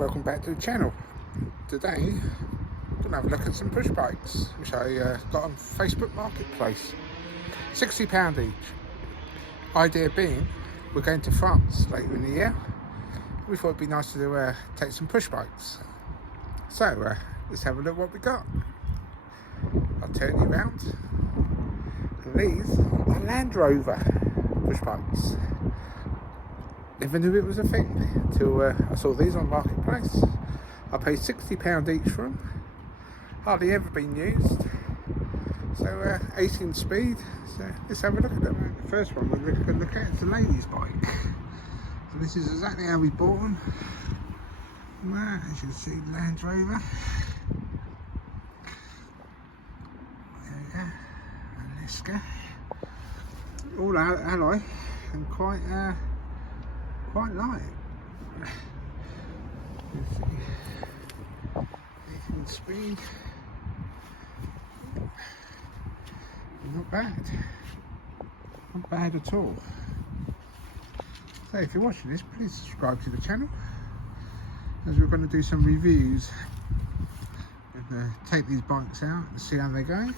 welcome back to the channel. Today I'm going to have a look at some push bikes which I got on Facebook Marketplace. £60 each. Idea being, we're going to France later in the year. We thought it'd be nice to take some push bikes. So let's have a look what we got. I'll turn you around. And these are Landrover push bikes. Never knew it was a thing until I saw these on Marketplace. I paid £60 each for them. Hardly ever been used. So 18 speed. So let's have a look at them. The first one we're going to look at is the ladies' bike. So this is exactly how we bought them. As you can see, Landrover. There we go. And let's go. All alloy and quite light. You see, 18 speed. Not bad at all. So if you're watching this, please subscribe to the channel, as we're going to do some reviews and take these bikes out and see how they go.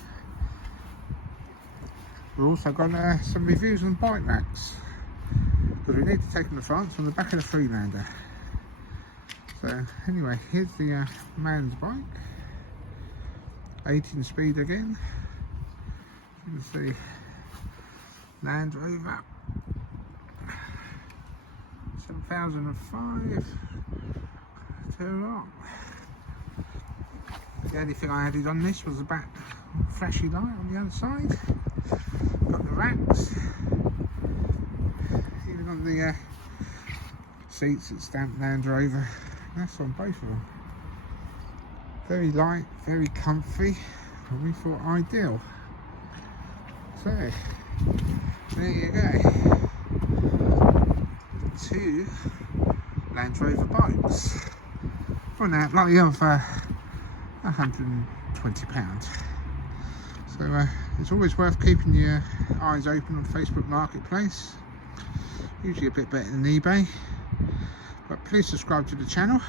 We're also got some reviews on bike racks, because we need to take them to France on the back of the Freelander. So anyway, here's the man's bike, 18 speed again. You can see Landrover 7005 Torreón. The only thing I added on this was the back flashy light on the other side. Got the racks. Even on the seats it's stamped Landrover. That's on both of them. Very light, very comfy, and we thought ideal. So there you go. 2 Landrover bikes for an outlay of £120. So it's always worth keeping your eyes open on Facebook Marketplace. Usually a bit better than eBay. But please subscribe to the channel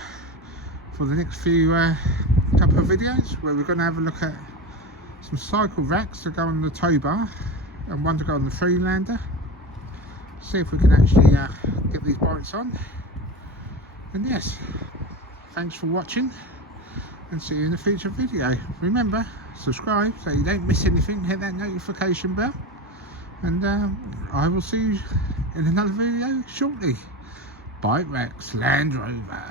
for the next few couple of videos, where we're going to have a look at some cycle racks to go on the tow bar and one to go on the Freelander. See if we can actually get these bikes on. And yes, thanks for watching, and see you in a future video. Remember, subscribe so you don't miss anything, hit that notification bell, and I will see you in another video shortly. Bike racks, Landrover.